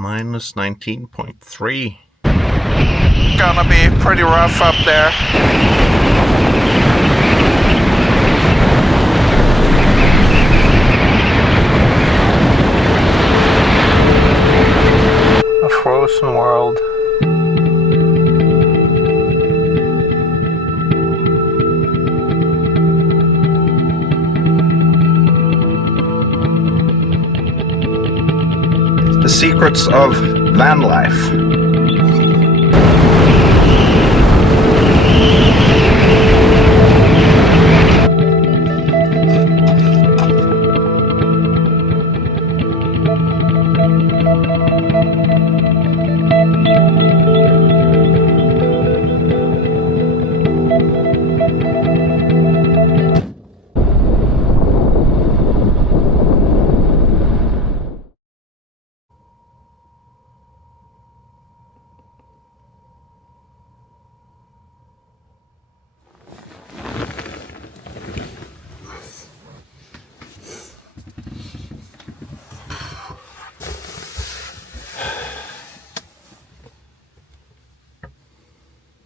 Minus 19.3. Gonna be pretty rough up there. A frozen world. The secrets of van life.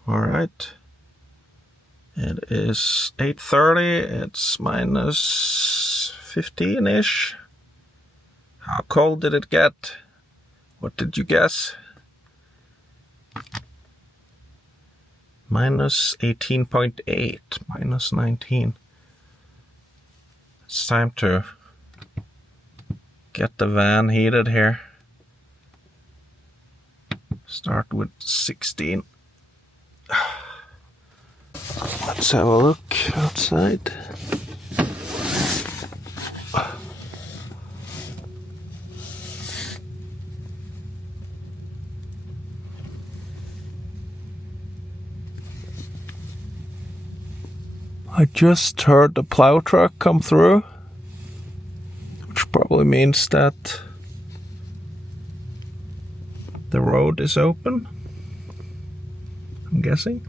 Alright, it is 8:30, it's minus 15-ish. How cold did it get? What did you guess? Minus 18.8, minus 19. It's time to get the van heated here. Start with 16. Let's have a look outside. I just heard the plow truck come through, which probably means that the road is open, I'm guessing.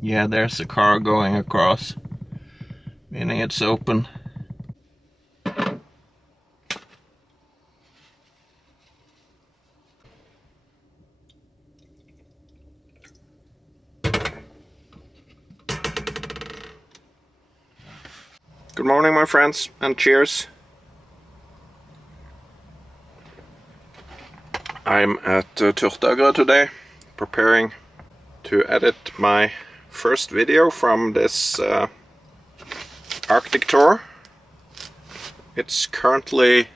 Yeah, there's a car going across, meaning it's open. Good morning, my friends, and cheers. I'm at Turtagra today, preparing to edit my first video from this Arctic tour. It's currently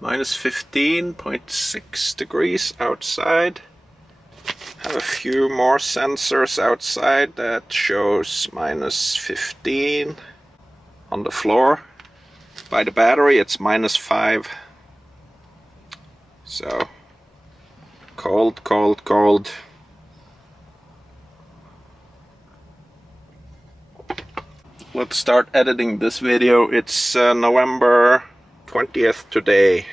minus 15.6 degrees outside. Have a few more sensors outside that shows minus 15. On the floor by the battery it's minus 5. So cold, cold, cold. Let's start editing this video. It's November 20th today.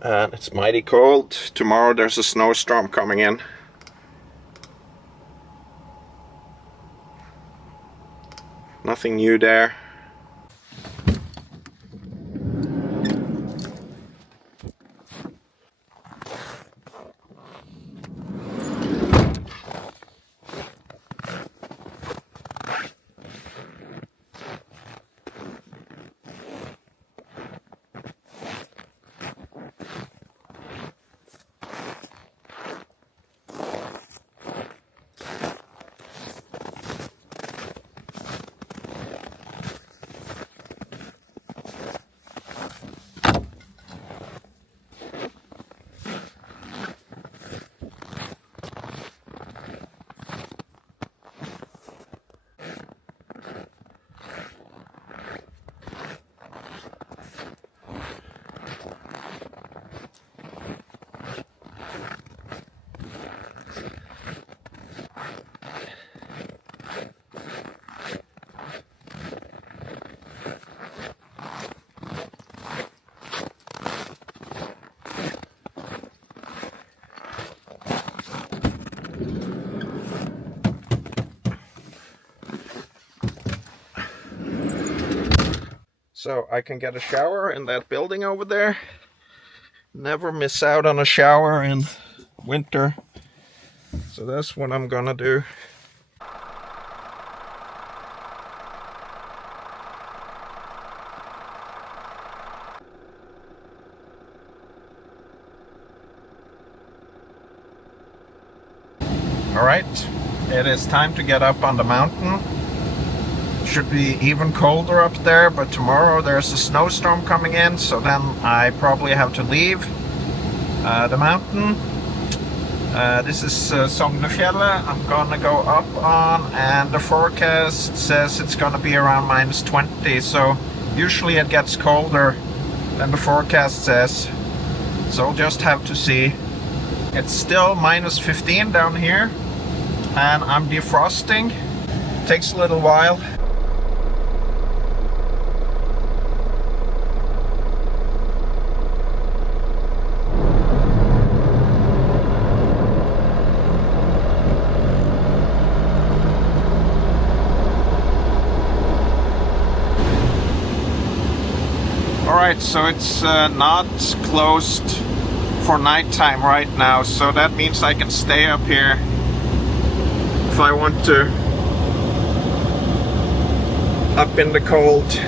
And it's mighty cold. Tomorrow there's a snowstorm coming in. Nothing new there. So I can get a shower in that building over there. Never miss out on a shower in winter. So that's what I'm gonna do. Alright, it is time to get up on the mountain. Should be even colder up there, but tomorrow there's a snowstorm coming in, so then I probably have to leave the mountain. This is Sognefjellet I'm gonna go up on, and the forecast says it's gonna be around -20, so usually it gets colder than the forecast says, so we'll just have to see. It's still -15 down here, and I'm defrosting. Takes a little while. Alright, so it's not closed for nighttime right now, so that means I can stay up here if I want to, up in the cold.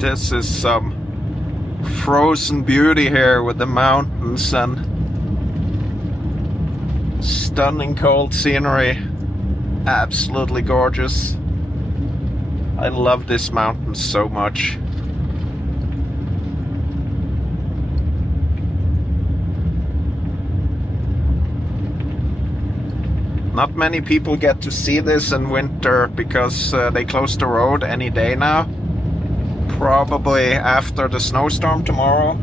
This is some frozen beauty here with the mountains and stunning cold scenery. Absolutely gorgeous. I love this mountain so much. Not many people get to see this in winter because they close the road any day now. Probably after the snowstorm tomorrow.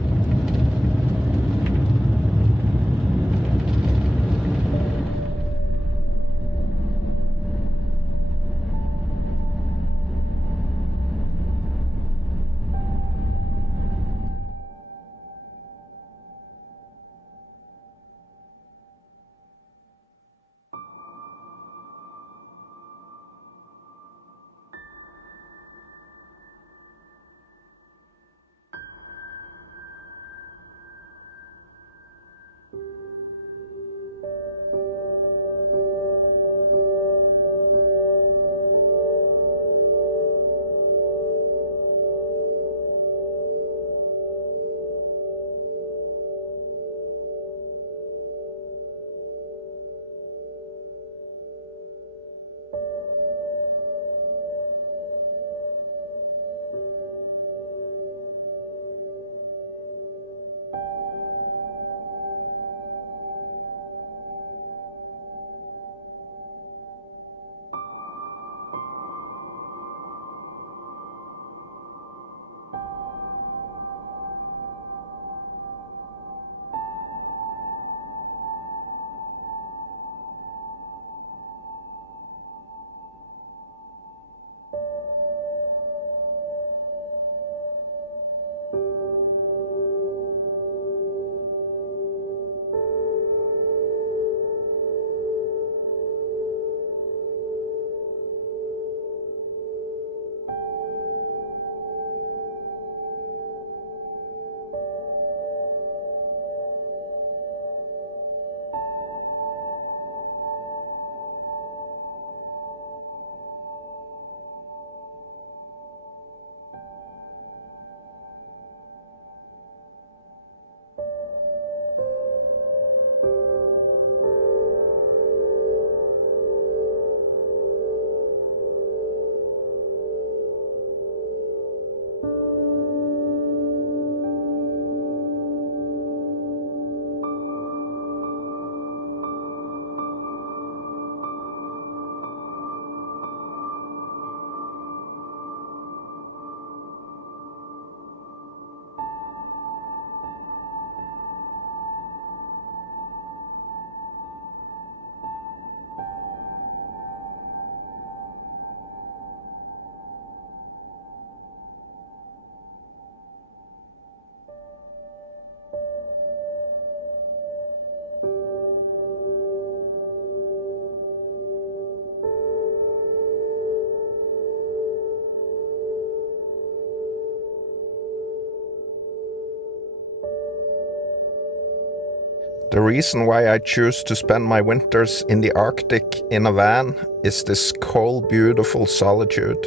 The reason why I choose to spend my winters in the Arctic in a van is this cold, beautiful solitude.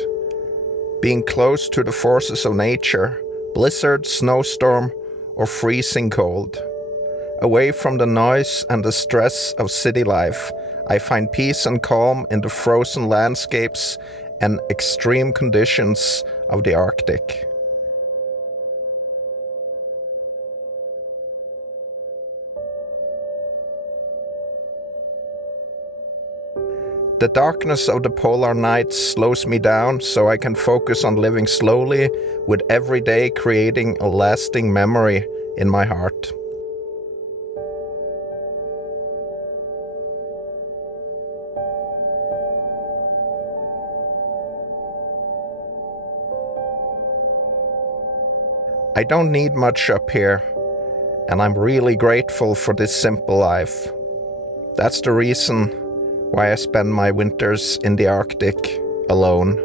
Being close to the forces of nature, blizzard, snowstorm, or freezing cold. Away from the noise and the stress of city life, I find peace and calm in the frozen landscapes and extreme conditions of the Arctic. The darkness of the polar nights slows me down so I can focus on living slowly, with every day creating a lasting memory in my heart. I don't need much up here, and I'm really grateful for this simple life. That's the reason why I spend my winters in the Arctic alone.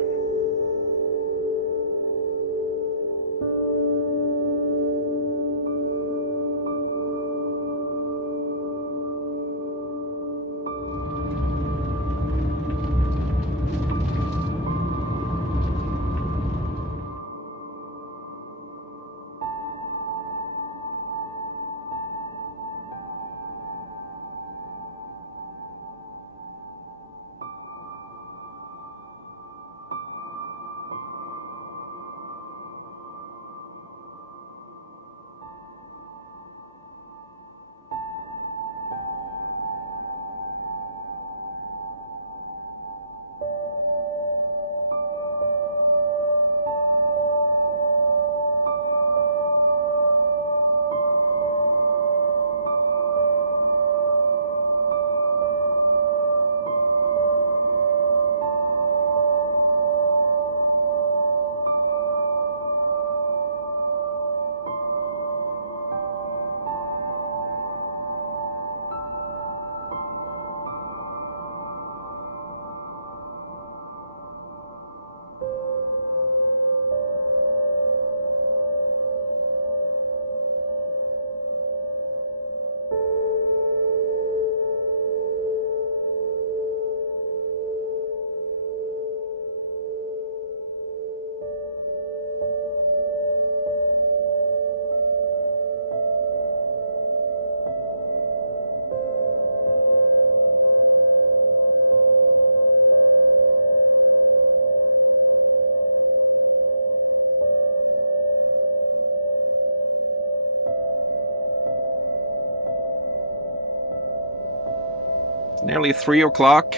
nearly 3 o'clock.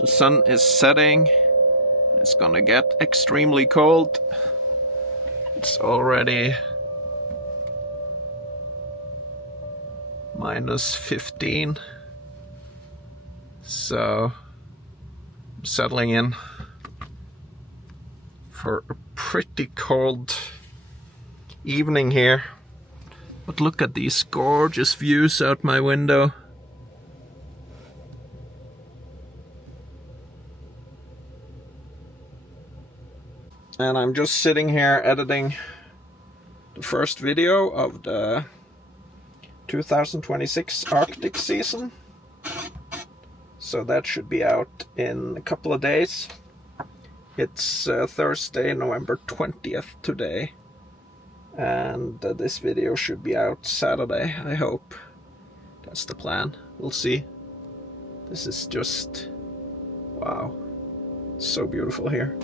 The sun is setting. It's gonna get extremely cold. It's already -15. So I'm settling in for a pretty cold evening here. But look at these gorgeous views out my window. And I'm just sitting here editing the first video of the 2026 Arctic season. So that should be out in a couple of days. It's Thursday, November 20th today. And this video should be out Saturday, I hope. That's the plan. We'll see. This is just... wow. It's so beautiful here.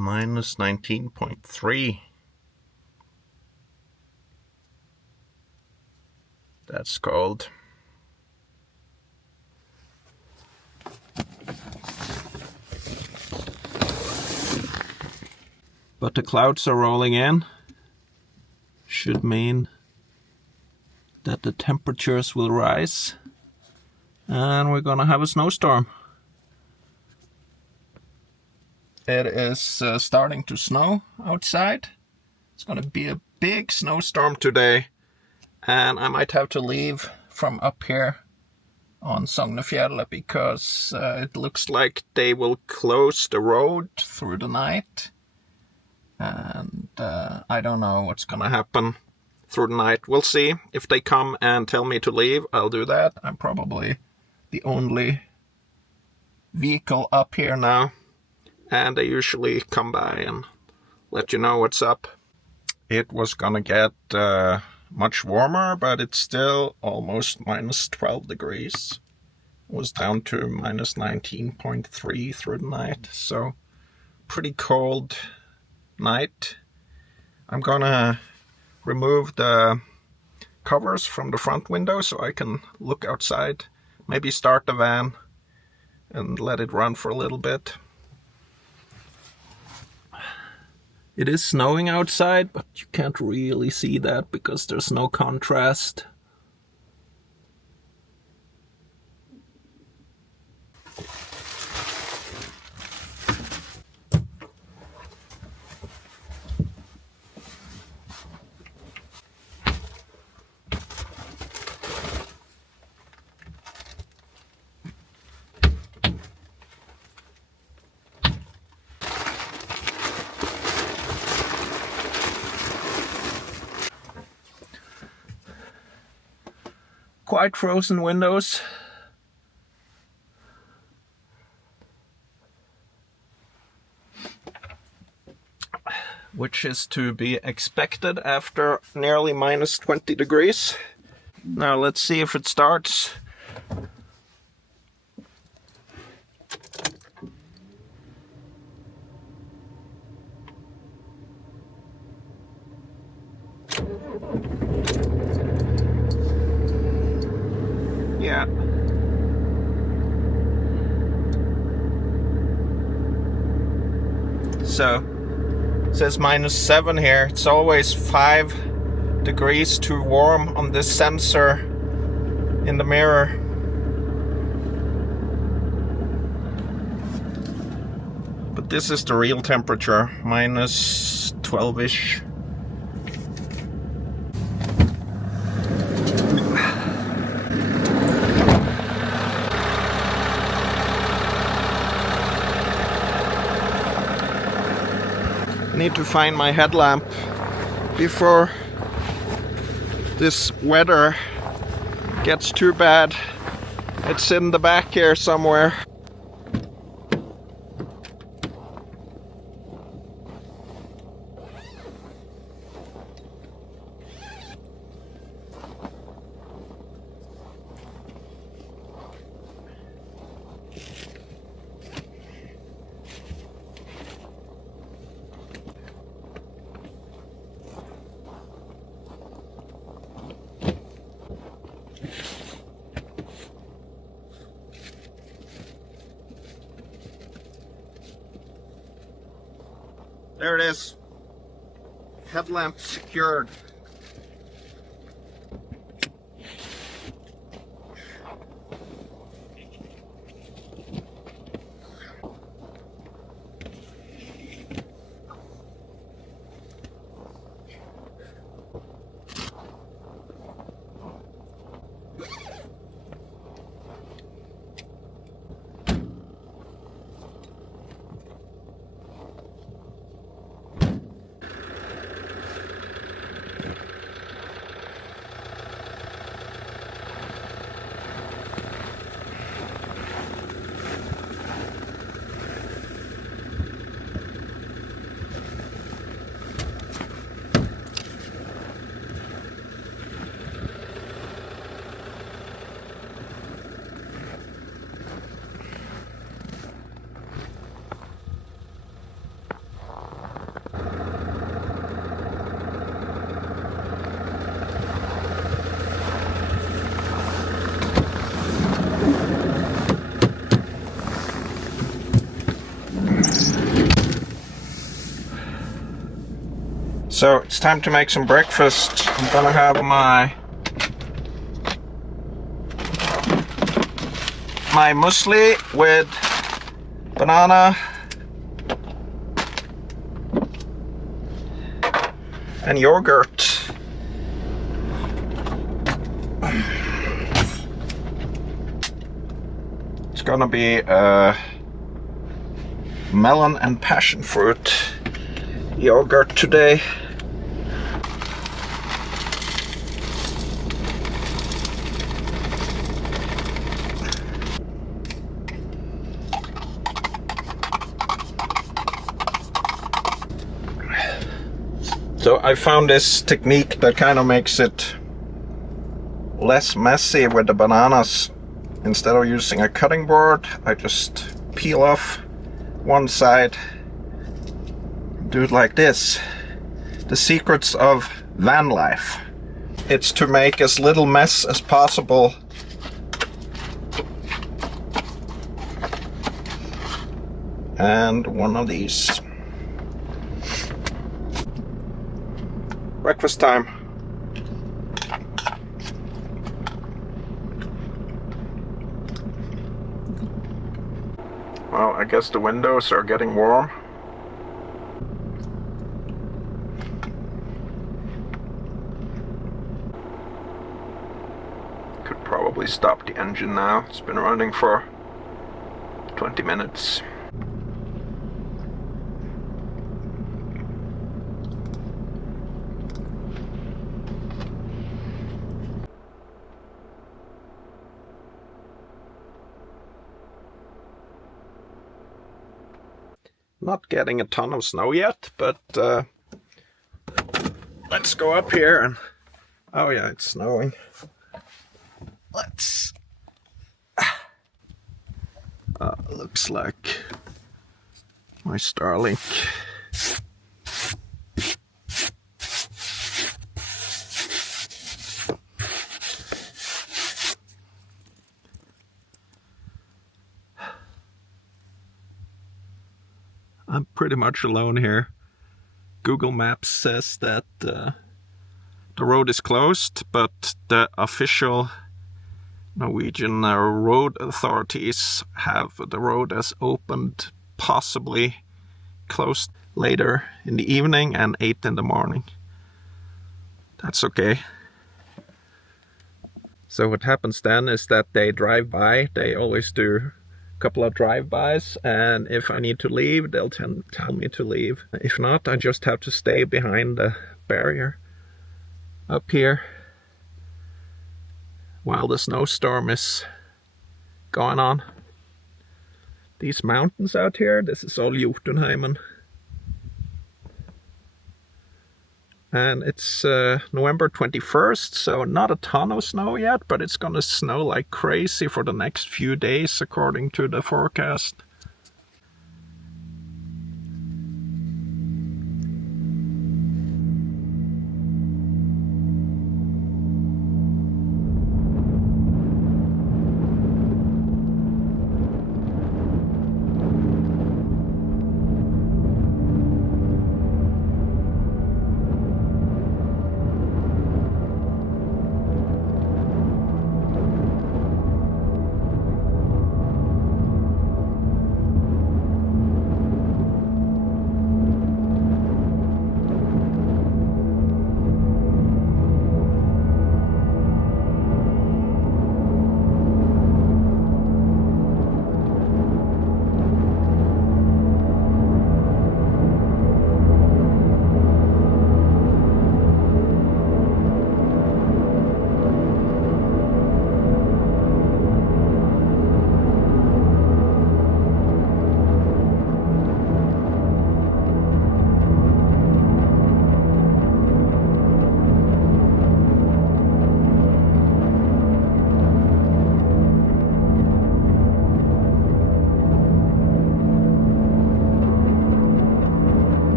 -19.3. That's cold. But the clouds are rolling in. Should mean that the temperatures will rise. And we're gonna have a snowstorm. It is starting to snow outside. It's gonna be a big snowstorm today. And I might have to leave from up here on Sognefjellet because it looks like they will close the road through the night. And I don't know what's gonna happen through the night. We'll see. If they come and tell me to leave, I'll do that. I'm probably the only vehicle up here now. And they usually come by and let you know what's up. It was gonna get much warmer, but it's still almost -12 degrees. It was down to -19.3 through the night, so pretty cold night. I'm gonna remove the covers from the front window so I can look outside, maybe start the van and let it run for a little bit. It is snowing outside, but you can't really see that because there's no contrast. quite frozen windows. Which is to be expected after nearly minus 20 degrees. Now let's see if it starts. Yeah. So, it says -7 here. It's always 5 degrees too warm on this sensor in the mirror. But this is the real temperature, -12-ish. Need to find my headlamp before this weather gets too bad. It's in the back here somewhere. There it is. Headlamp secured. So it's time to make some breakfast. I'm gonna have my muesli with banana and yogurt. It's gonna be melon and passion fruit yogurt today. So I found this technique that kind of makes it less messy with the bananas. Instead of using a cutting board, I just peel off one side, do it like this. The secrets of van life. It's to make as little mess as possible. And one of these. Breakfast time. Well, I guess the windows are getting warm. Could probably stop the engine now. It's been running for 20 minutes. not getting a ton of snow yet, but let's go up here and... Oh yeah, it's snowing. Let's... looks like my Starlink. I'm pretty much alone here. Google Maps says that the road is closed, but the official Norwegian road authorities have the road as opened, possibly closed later in the evening and 8 in the morning. That's okay. So what happens then is that they drive by. They always do a couple of drive-bys, and if I need to leave, they'll tell me to leave. If not, I just have to stay behind the barrier up here while the snowstorm is going on. These mountains out here, this is all Jotunheimen. And it's November 21st, so not a ton of snow yet, but it's gonna snow like crazy for the next few days according to the forecast.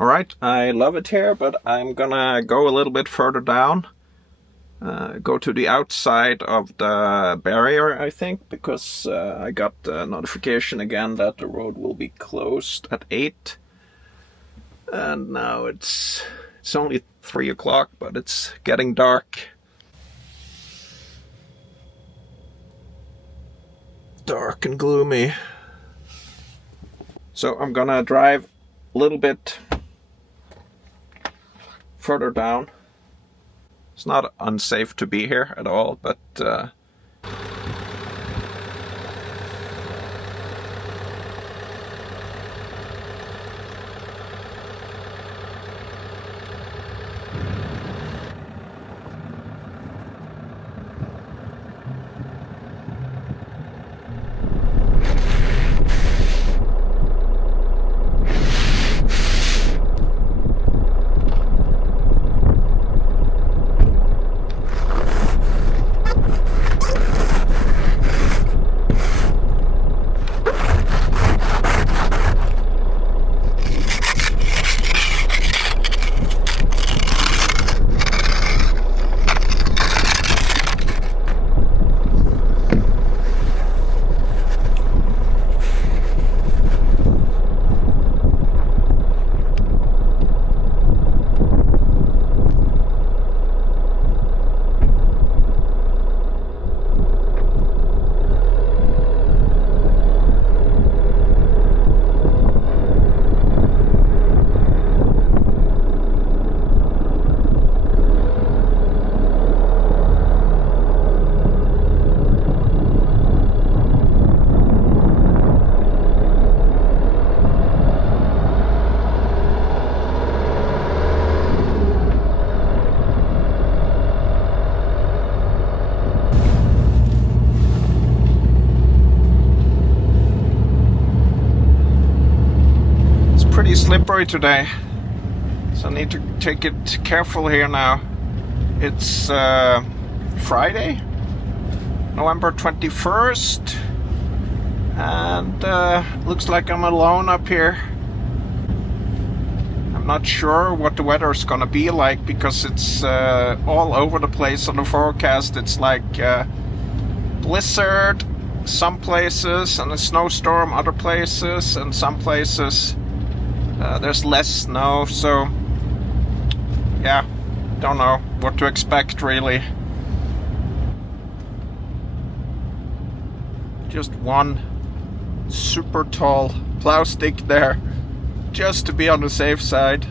Alright, I love it here, but I'm gonna go a little bit further down. Go to the outside of the barrier, I think, because I got a notification again that the road will be closed at 8. And now it's only 3 o'clock, but it's getting dark. Dark and gloomy. So I'm gonna drive a little bit further down. It's not unsafe to be here at all, but pretty slippery today, so I need to take it careful here now. It's Friday, November 21st, and looks like I'm alone up here. I'm not sure what the weather is gonna be like because it's all over the place on the forecast. It's like blizzard some places and a snowstorm other places, and some places there's less snow, so yeah, don't know what to expect really. Just one super tall plow stick there, just to be on the safe side.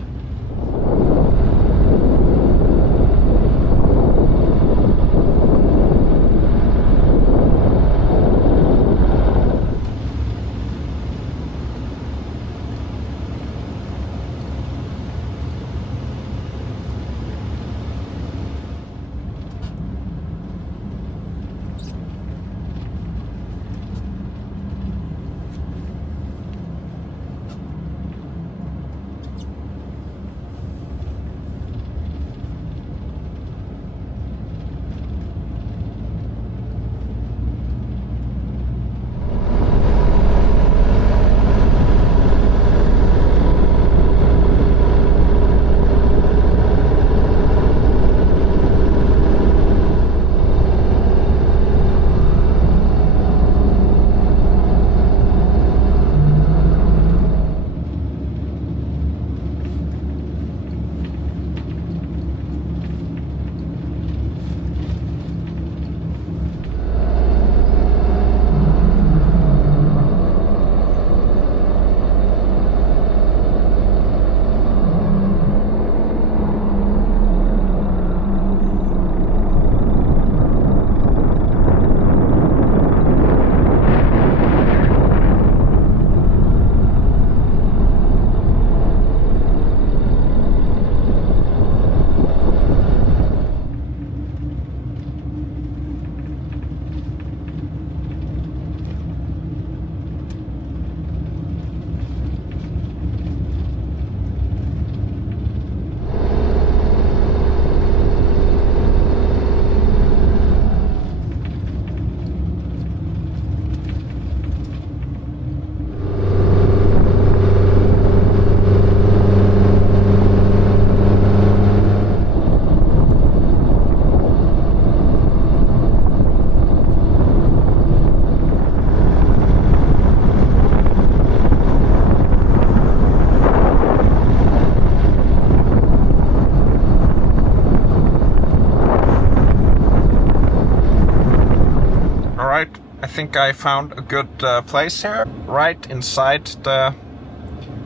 I think I found a good place here, right inside the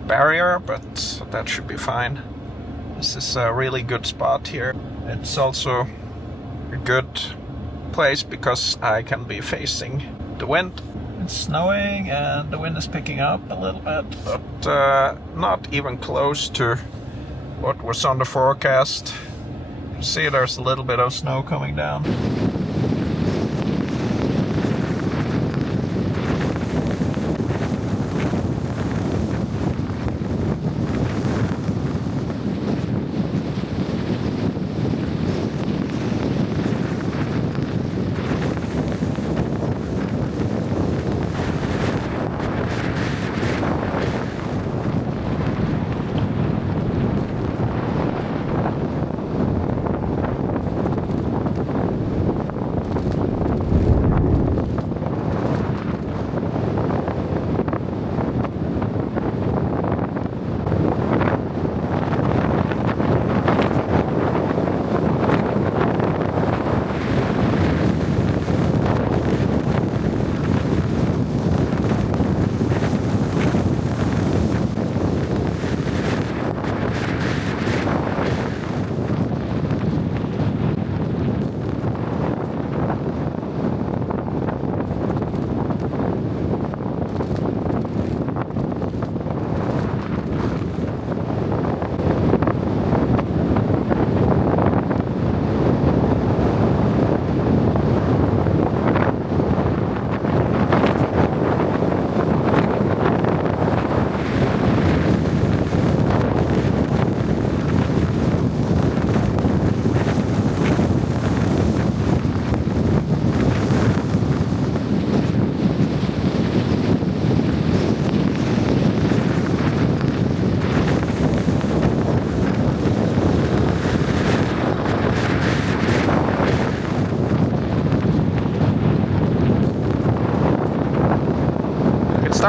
barrier, but that should be fine. This is a really good spot here. It's also a good place because I can be facing the wind. It's snowing and the wind is picking up a little bit, but not even close to what was on the forecast. You see there's a little bit of snow coming down.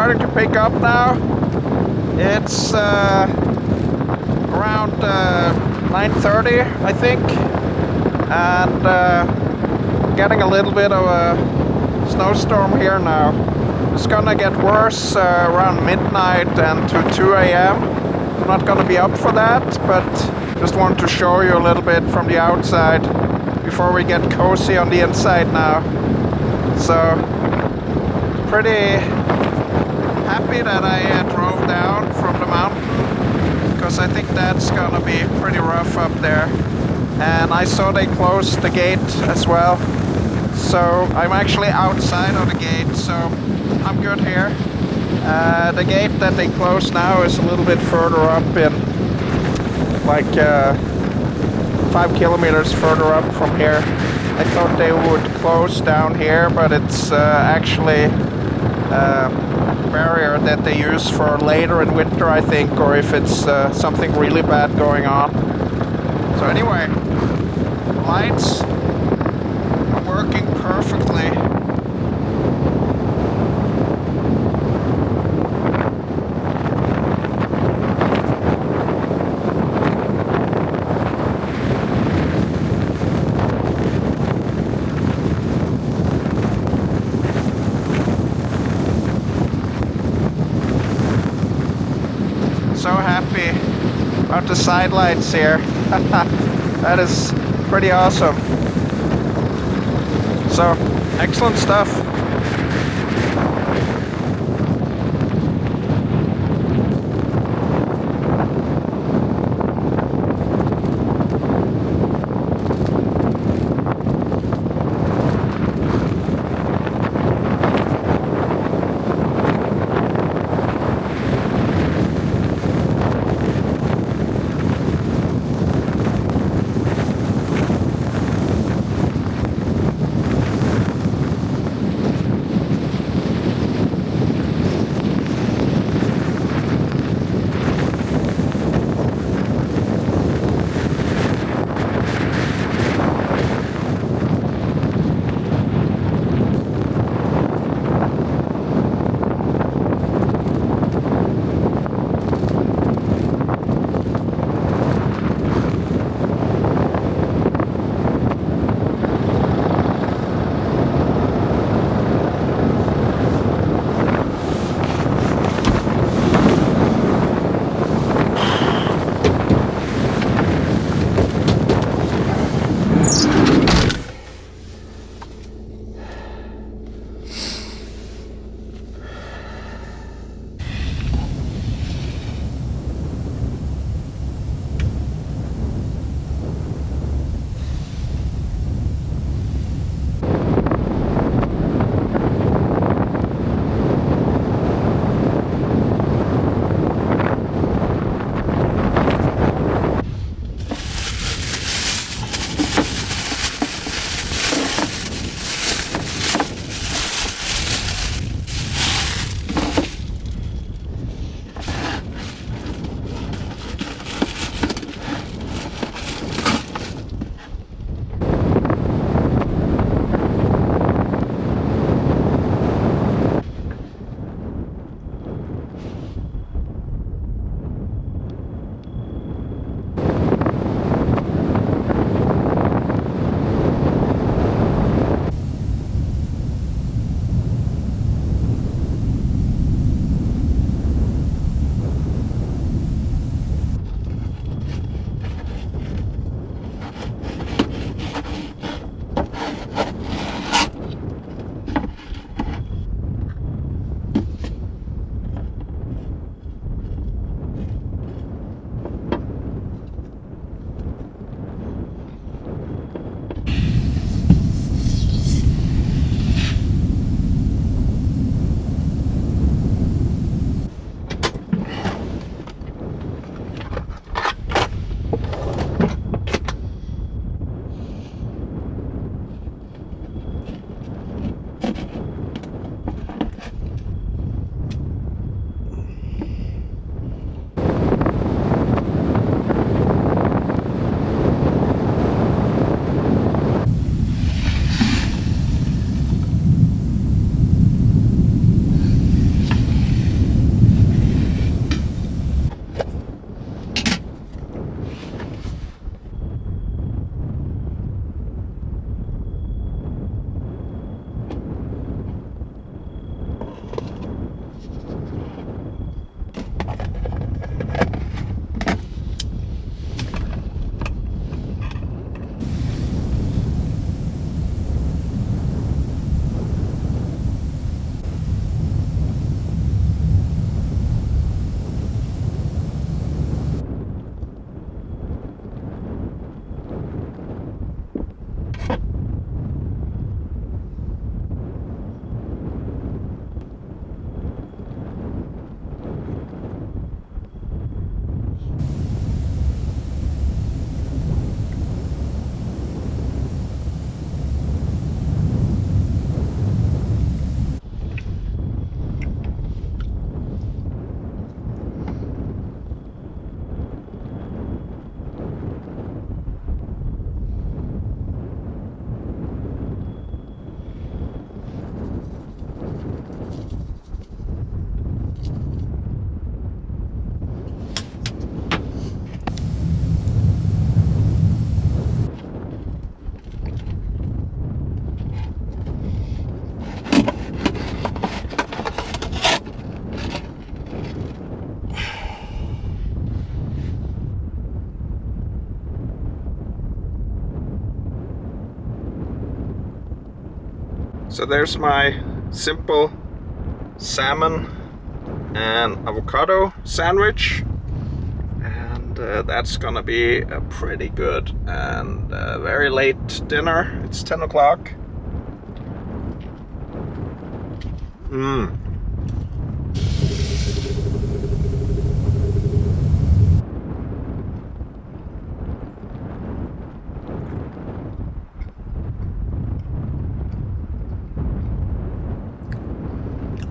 starting to pick up now. It's around 9:30, I think, and getting a little bit of a snowstorm here now. It's gonna get worse around midnight and to 2 a.m. I'm not gonna be up for that, but just want to show you a little bit from the outside before we get cozy on the inside now. So, pretty happy that I drove down from the mountain, because I think that's gonna be pretty rough up there. And I saw they closed the gate as well. So I'm actually outside of the gate, so I'm good here. The gate that they closed now is a little bit further up in, like 5 kilometers further up from here. I thought they would close down here, but it's actually a barrier that they use for later in winter, I think, or if it's something really bad going on. So anyway, lights are working perfectly. So happy about the side lights here. That is pretty awesome. So, excellent stuff. So there's my simple salmon and avocado sandwich, and that's gonna be a pretty good and very late dinner. It's 10 o'clock.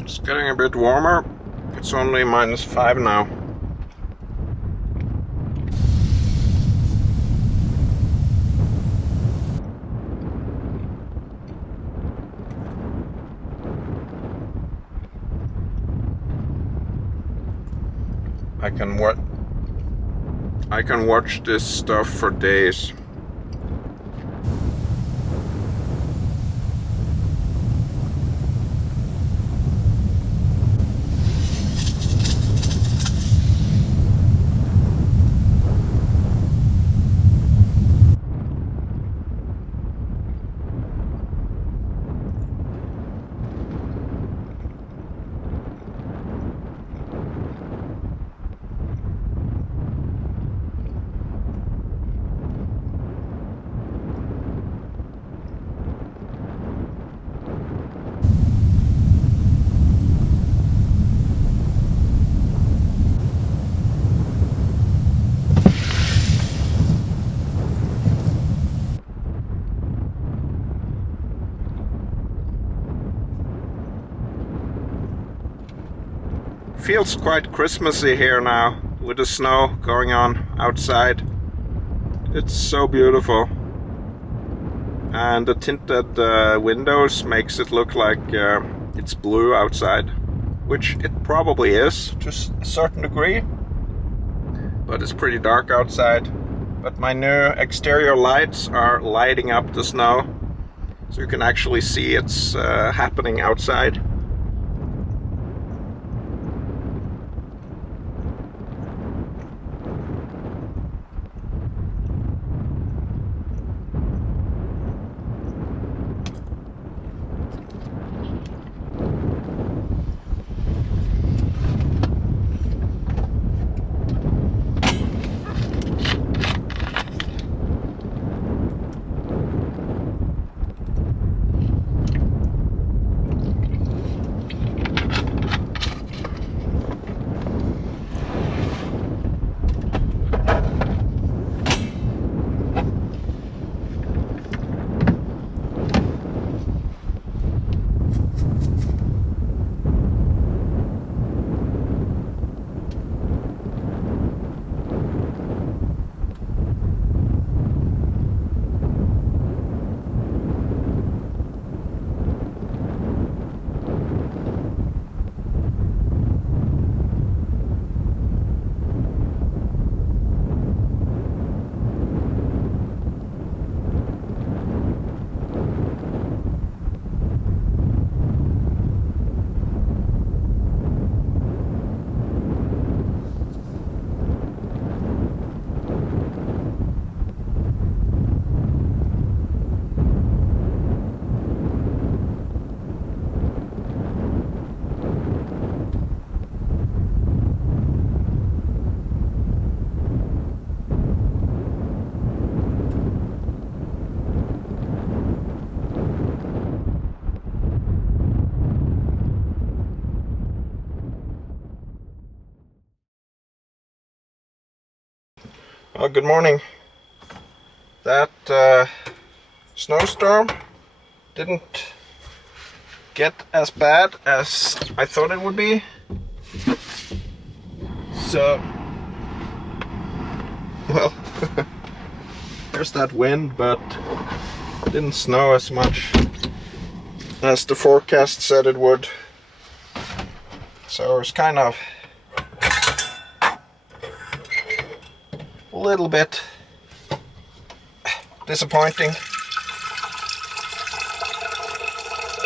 It's getting a bit warmer. It's only -5 now. I can watch this stuff for days. Feels quite Christmassy here now with the snow going on outside. It's so beautiful, and the tinted windows makes it look like it's blue outside, which it probably is to a certain degree, but it's pretty dark outside. But my new exterior lights are lighting up the snow, so you can actually see it's happening outside. Well, good morning. That snowstorm didn't get as bad as I thought it would be. So, well, there's that wind, but it didn't snow as much as the forecast said it would. So it's kind of a little bit disappointing.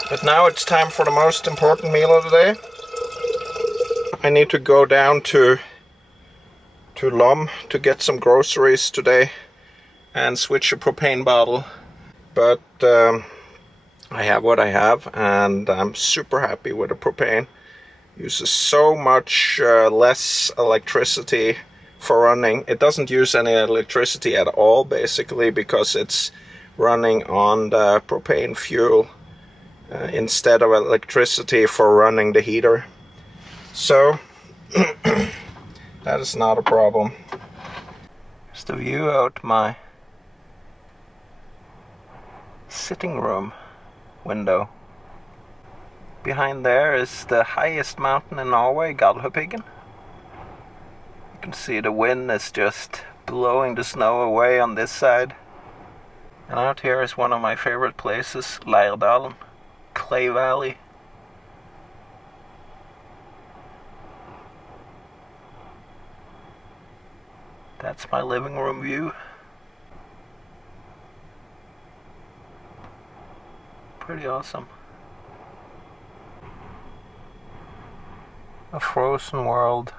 But now it's time for the most important meal of the day. I need to go down to Lom to get some groceries today and switch a propane bottle. But I have what I have, and I'm super happy with the propane. Uses so much less electricity for running. It doesn't use any electricity at all, basically, because it's running on the propane fuel instead of electricity for running the heater. So that is not a problem. Here's the view out my sitting room window. Behind there is the highest mountain in Norway, Galdhøpiggen. You can see the wind is just blowing the snow away on this side. And out here is one of my favorite places, Leirdalen, Clay Valley. That's my living room view. Pretty awesome. A frozen world.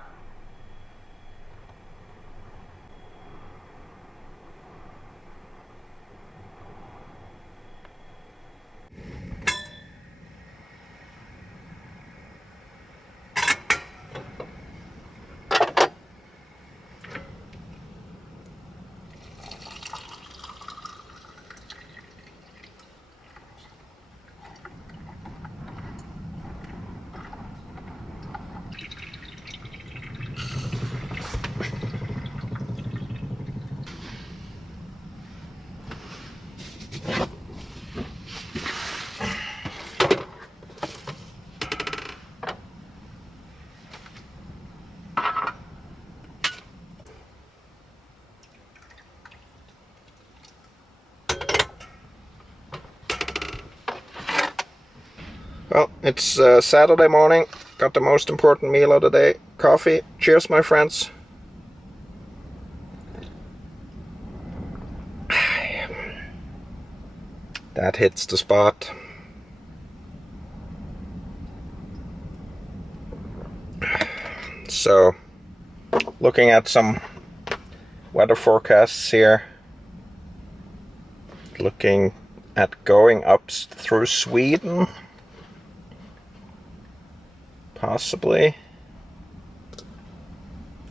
Well, it's Saturday morning. Got the most important meal of the day. Coffee. Cheers, my friends. That hits the spot. So, looking at some weather forecasts here. Looking at going up through Sweden. Possibly.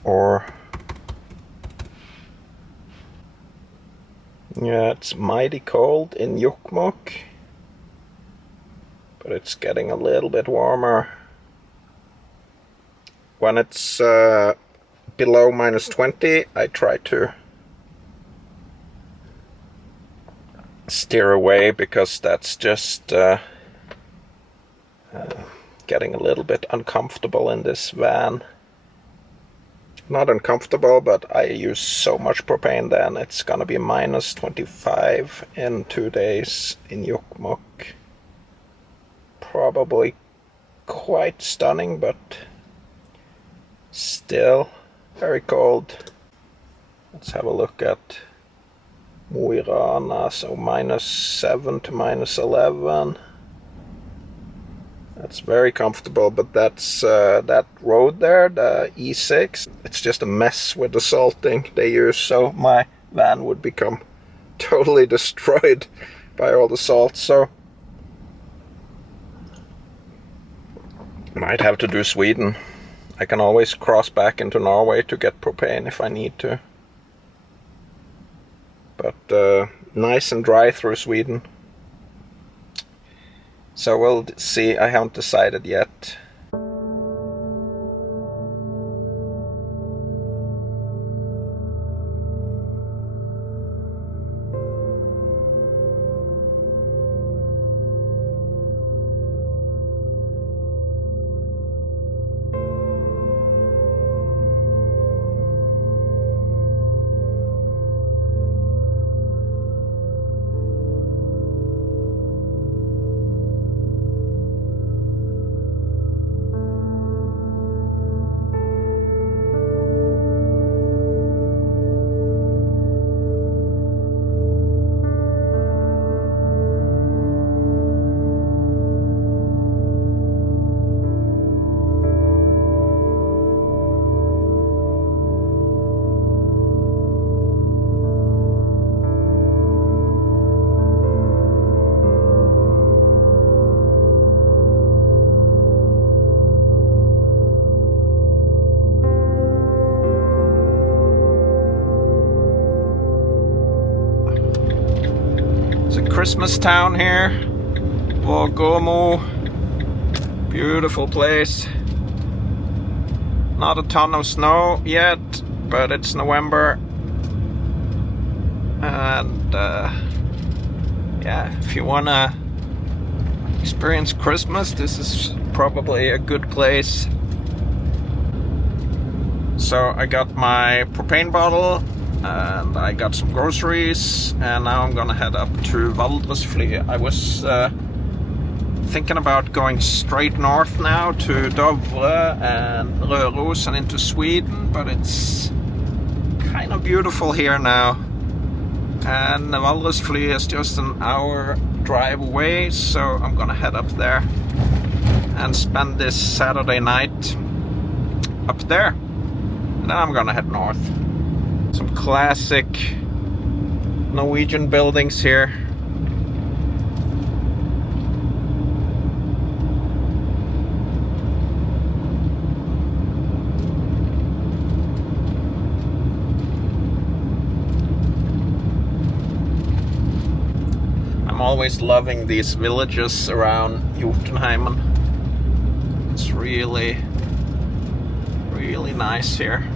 Or yeah, it's mighty cold in Jokkmokk, but it's getting a little bit warmer. When it's below -20, I try to steer away, because that's just getting a little bit uncomfortable in this van. Not uncomfortable, but I use so much propane then. It's gonna be -25 in 2 days in Jokkmokk. Probably quite stunning, but still very cold. Let's have a look at Mo i Rana, so -7 to -11. That's very comfortable, but that's that road there, the E6, it's just a mess with the salting they use, so my van would become totally destroyed by all the salt, so might have to do Sweden. I can always cross back into Norway to get propane if I need to. But nice and dry through Sweden. So we'll see, I haven't decided yet. Christmas town here. Vårgåmo. Beautiful place. Not a ton of snow yet, but it's November. And yeah, if you wanna experience Christmas, this is probably a good place. So I got my propane bottle and I got some groceries, and now I'm gonna head up to Valdresfly. I was thinking about going straight north now to Dovre and Røros and into Sweden, but it's kind of beautiful here now. And Valdresfly is just an hour drive away, so I'm gonna head up there and spend this Saturday night up there. And then I'm gonna head north. Some classic Norwegian buildings here. I'm always loving these villages around Jotunheimen. It's really, really nice here.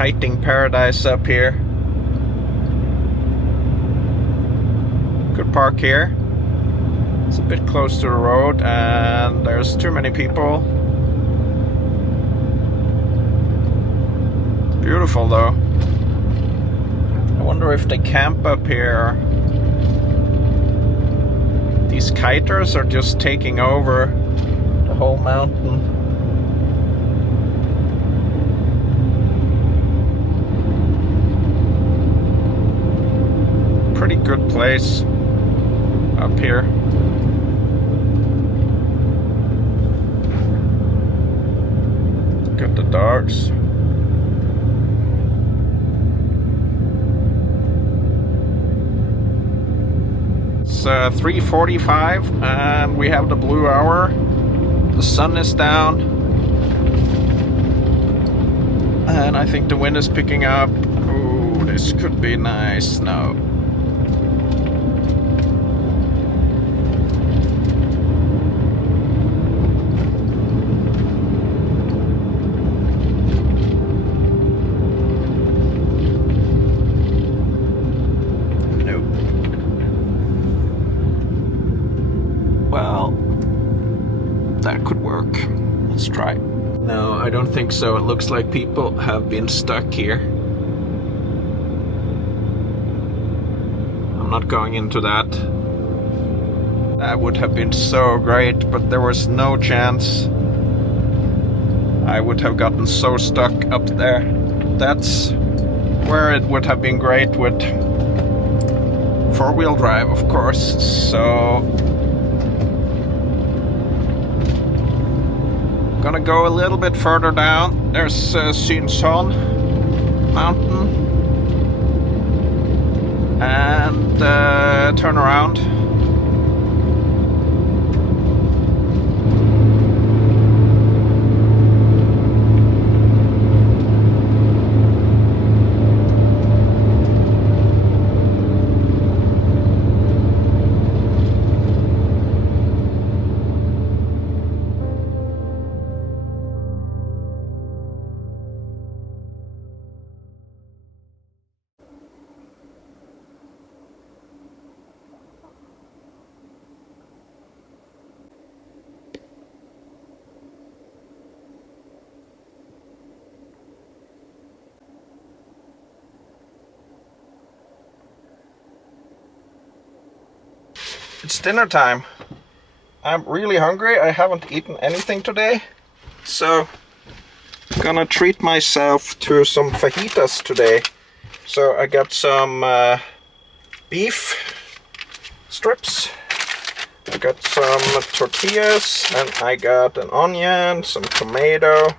kiting paradise up here. Could park here. It's a bit close to the road and there's too many people. It's beautiful though. I wonder if they camp up here. These kiters are just taking over the whole mountain. Pretty good place up here. Got the dogs. It's 3:45 and we have the blue hour. The sun is down and I think the wind is picking up. Ooh, this could be nice now. Well, that could work. Let's try. No, I don't think so. It looks like people have been stuck here. I'm not going into that. That would have been so great, but there was no chance. I would have gotten so stuck up there. That's where it would have been great with four-wheel drive, of course. So gonna go a little bit further down. There's Synson mountain and turn around. It's dinner time. I'm really hungry. I haven't eaten anything today. So I'm gonna treat myself to some fajitas today. So I got some beef strips. I got some tortillas and I got an onion, some tomato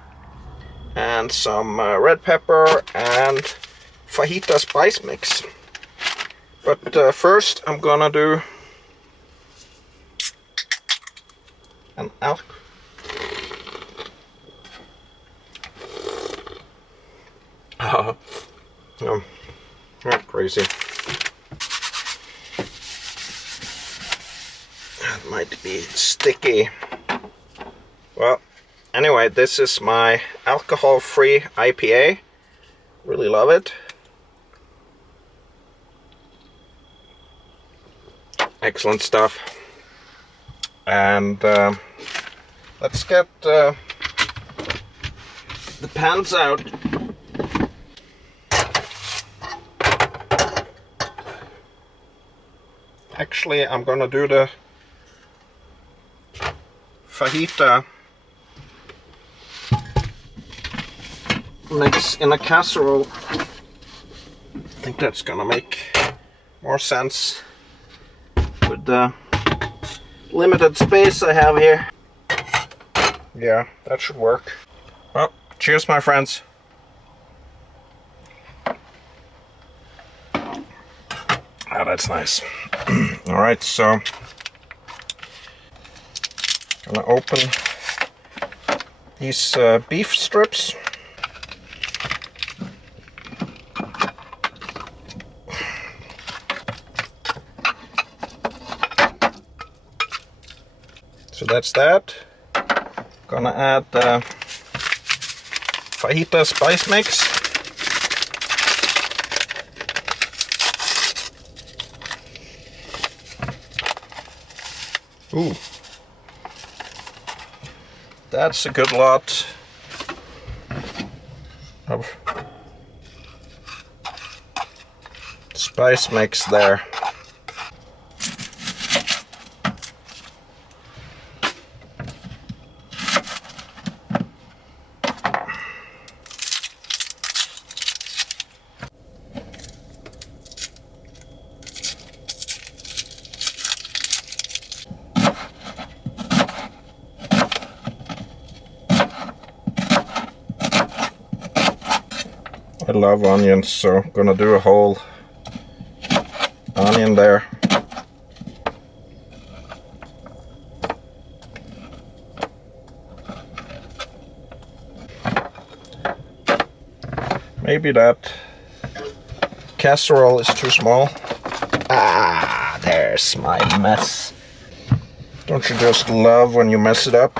and some red pepper and fajita spice mix. But first I'm gonna do an alcohol. Not crazy. That might be sticky. Well, anyway, this is my alcohol-free IPA. Really love it. Excellent stuff. And let's get the pans out. Actually, I'm gonna do the fajita mix in a casserole. I think that's gonna make more sense with the limited space I have here. Yeah, that should work. Well, cheers, my friends. Ah, that's nice. All right, so gonna open these beef strips. So that's that. Gonna add the fajita spice mix. Ooh. That's a good lot of spice mix there. I love onions, so I'm gonna do a whole onion there. Maybe that casserole is too small. Ah, there's my mess. Don't you just love when you mess it up?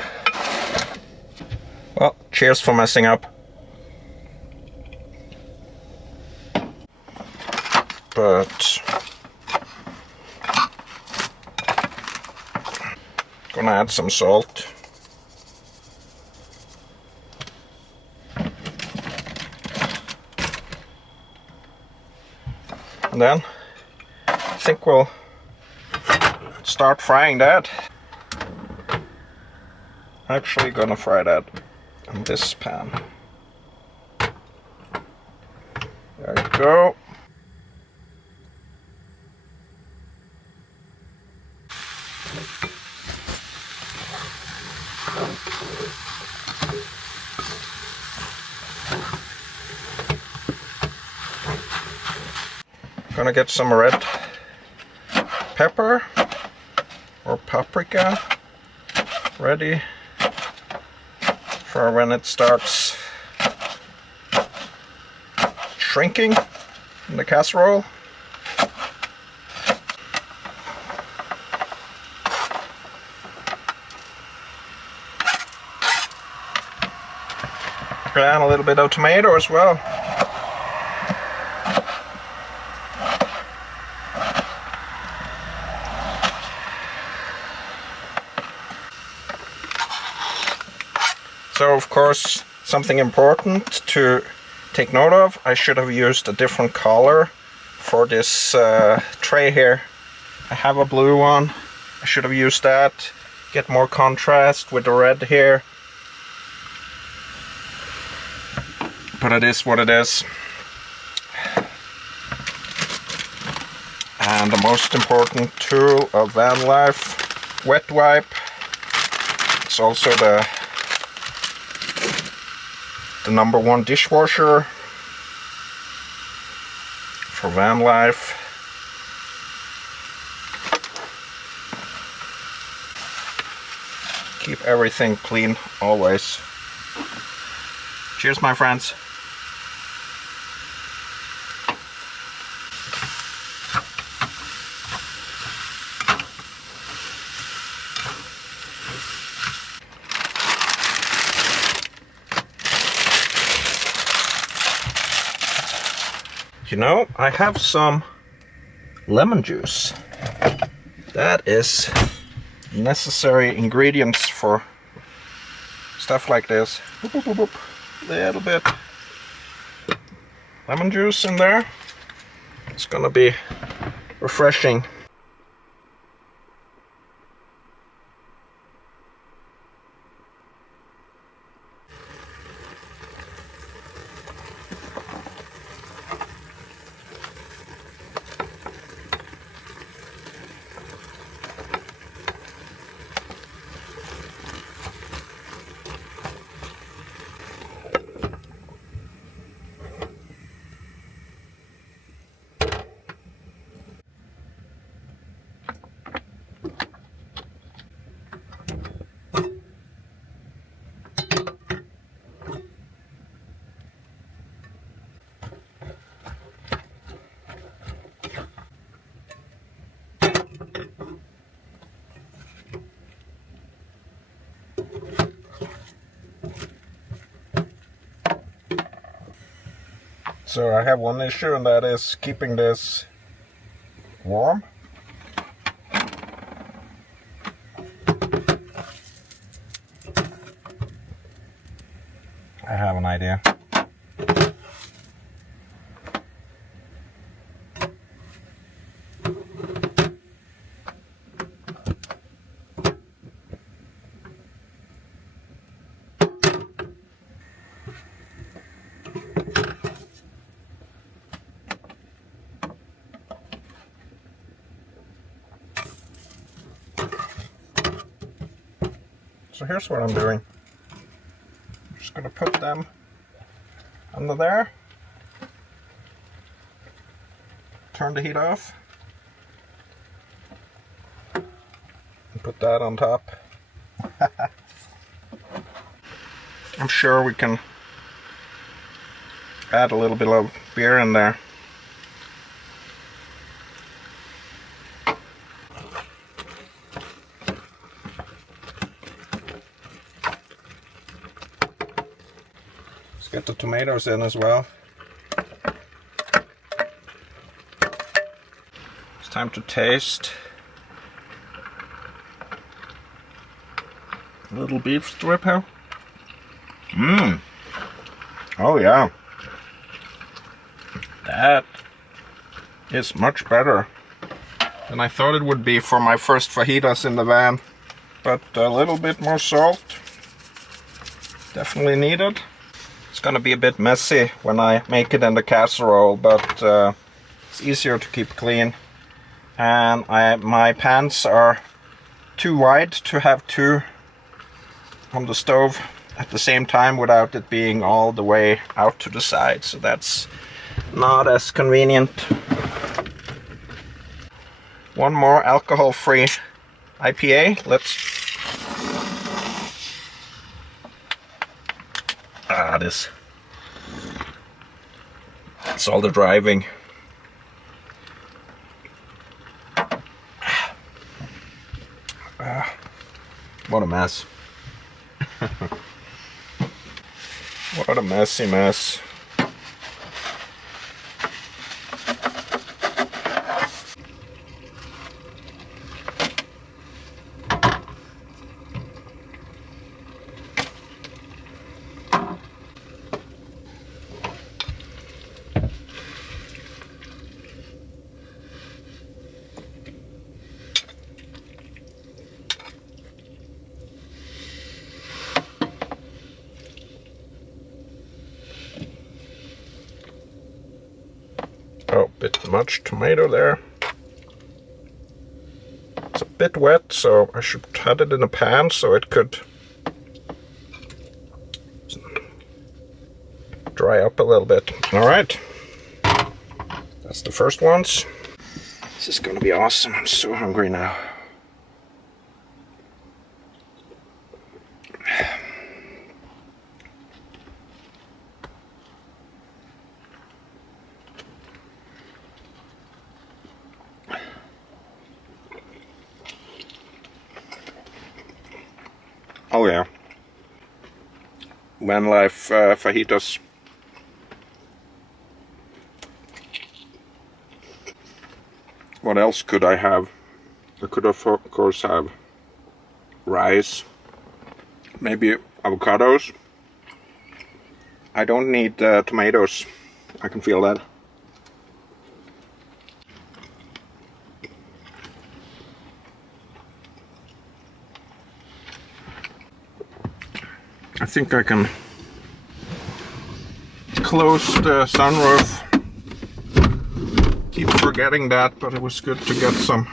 Well, cheers for messing up. But gonna add some salt. And then I think we'll start frying that. Actually gonna fry that in this pan. There we go. Gonna get some red pepper or paprika ready for when it starts shrinking in the casserole. And a little bit of tomato as well. So of course, something important to take note of, I should have used a different color for this tray here. I have a blue one, I should have used that, get more contrast with the red here. But it is what it is. And the most important tool of van life, wet wipe. It's also the #1 dishwasher for van life. Keep everything clean always. Cheers, my friends. You know, I have some lemon juice. That is necessary ingredients for stuff like this. Boop, boop, boop, boop. A little bit lemon juice in there. It's gonna be refreshing. So I have one issue, and that is keeping this warm. one idea. So here's what I'm doing. I'm just going to put them under there. Turn the heat off. And put that on top. I'm sure we can add a little bit of beer in there. Get the tomatoes in as well. It's time to taste. A little beef strip here. Mmm. Oh yeah. That is much better than I thought it would be for my first fajitas in the van. But a little bit more salt. Definitely needed. It's gonna be a bit messy when I make it in the casserole, but it's easier to keep clean. And my pans are too wide to have two on the stove at the same time without it being all the way out to the side, so that's not as convenient. One more alcohol-free IPA. It's all the driving. What a mess. What a messy mess. Oh, bit much tomato there. It's a bit wet, so I should have it in a pan so it could dry up a little bit. All right, that's the first ones. This is gonna be awesome. I'm so hungry now. Oh yeah, vanlife fajitas. What else could I have? I could of course have rice, maybe avocados. I don't need tomatoes. I can feel that. I think I can close the sunroof. Keep forgetting that, but it was good to get some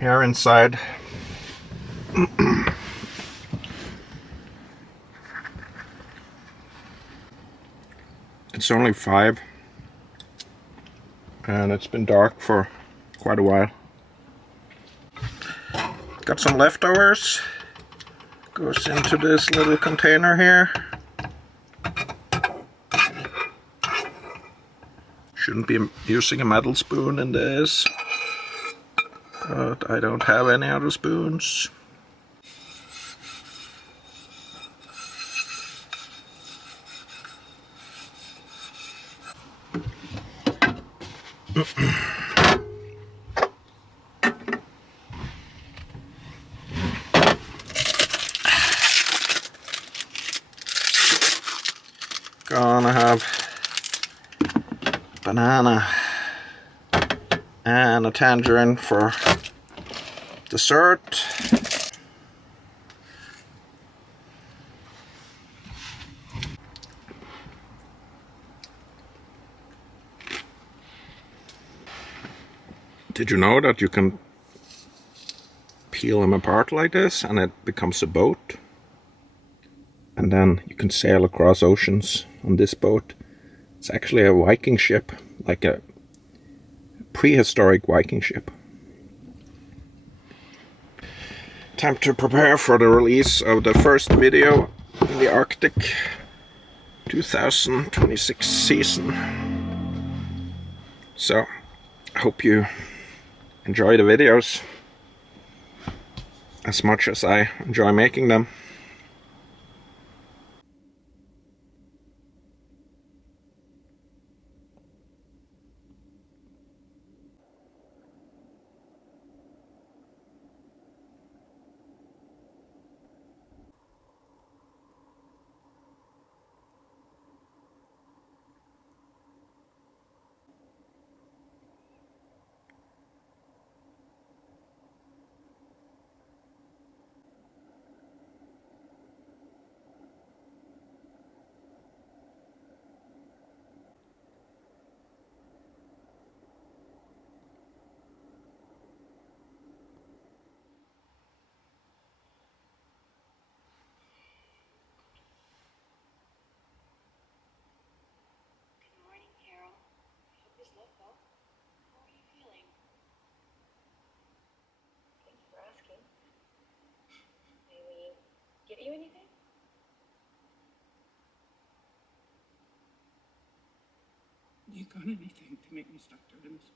air inside. It's only 5 and it's been dark for quite a while. Got some leftovers. Goes into this little container here. Shouldn't be using a metal spoon in this, but I don't have any other spoons. gonna have banana and a tangerine for dessert. Did you know that you can peel them apart like this and it becomes a boat? And then you can sail across oceans on this boat. It's actually a Viking ship, like a prehistoric Viking ship. Time to prepare for the release of the first video in the Arctic 2026 season. So, I hope you enjoy the videos as much as I enjoy making them. Get you anything? You got anything to make me stop doing this?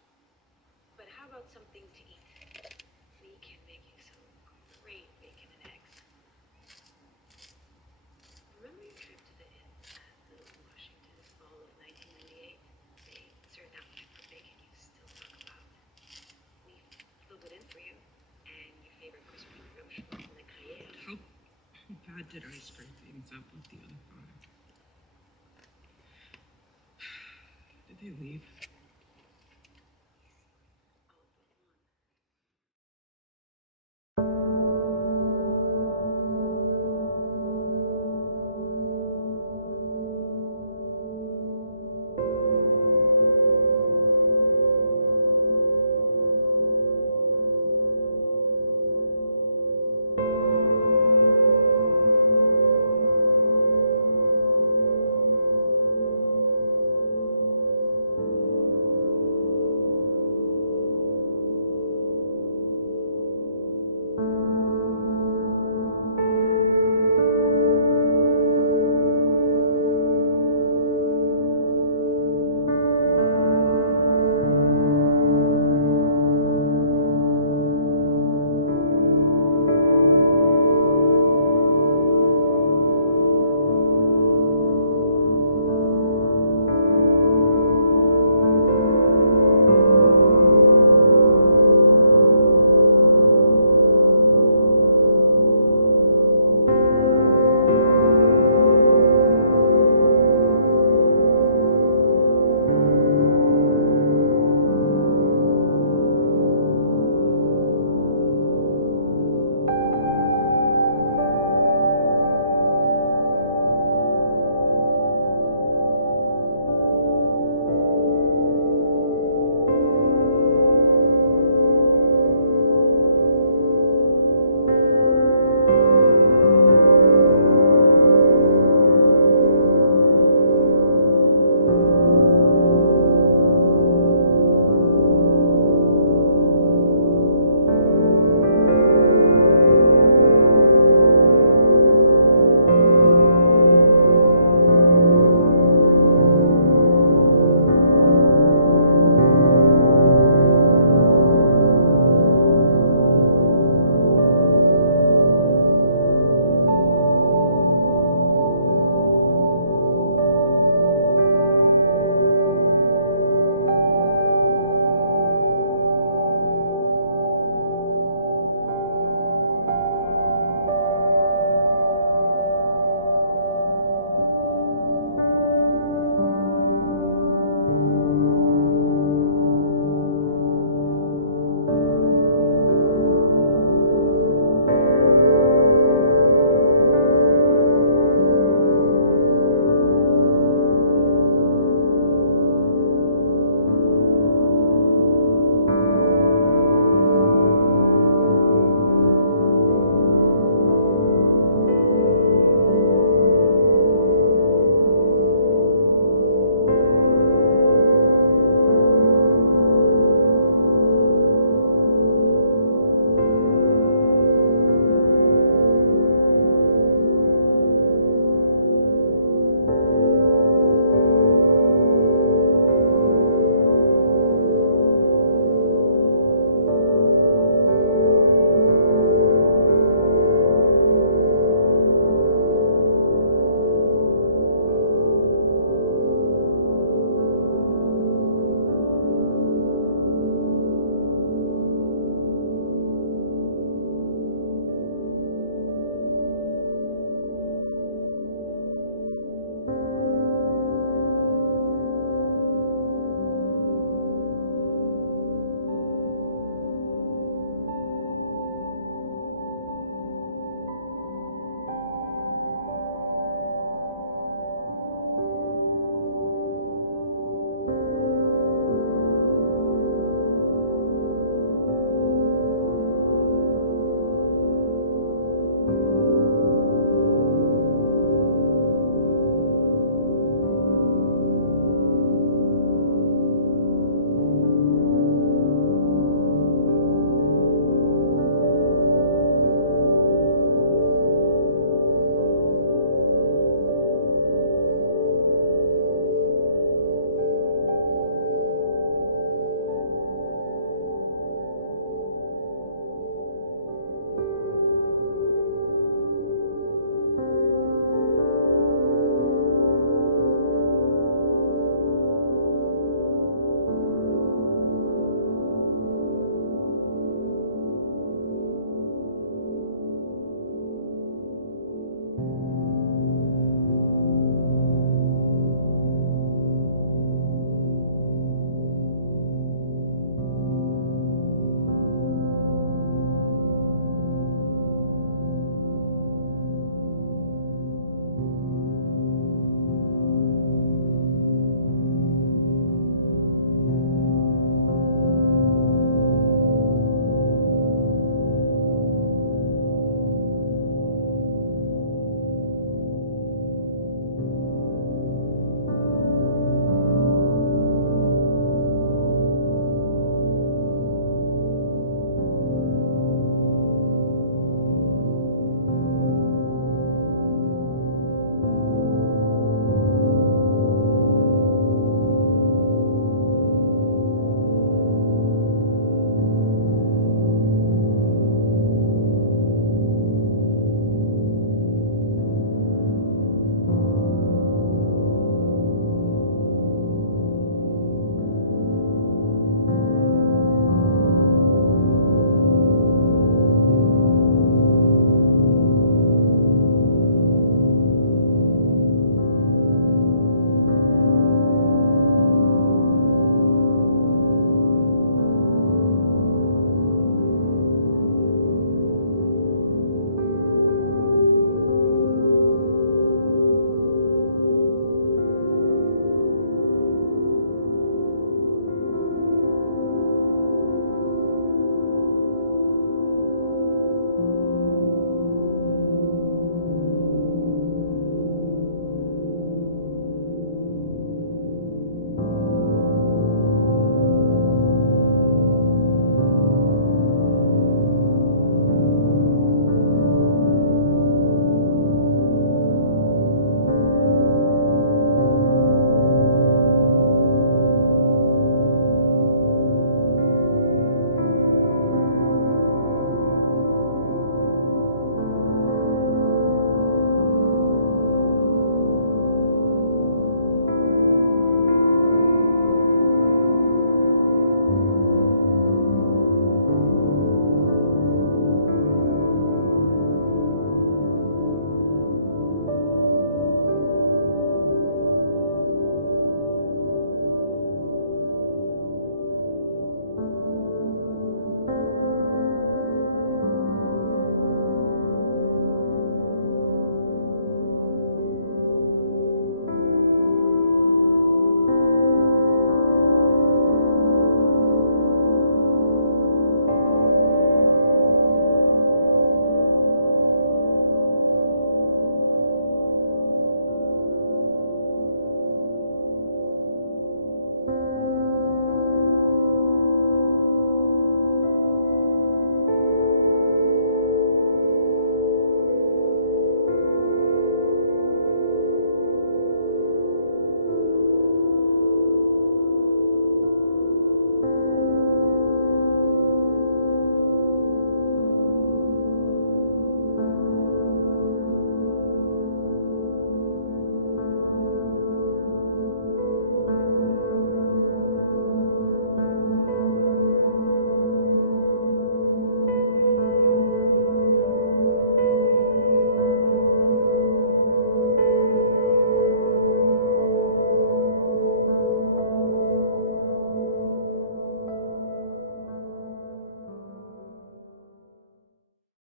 But how about something to eat? We can make you some great bacon and eggs. Remember your trip to the inn at the Washington fall of 1998? They served that type of bacon you still talk about. We filled it in for you, and your favorite crispy brioche from the Gruyere. How bad did I screw things up with the other product? Did they leave?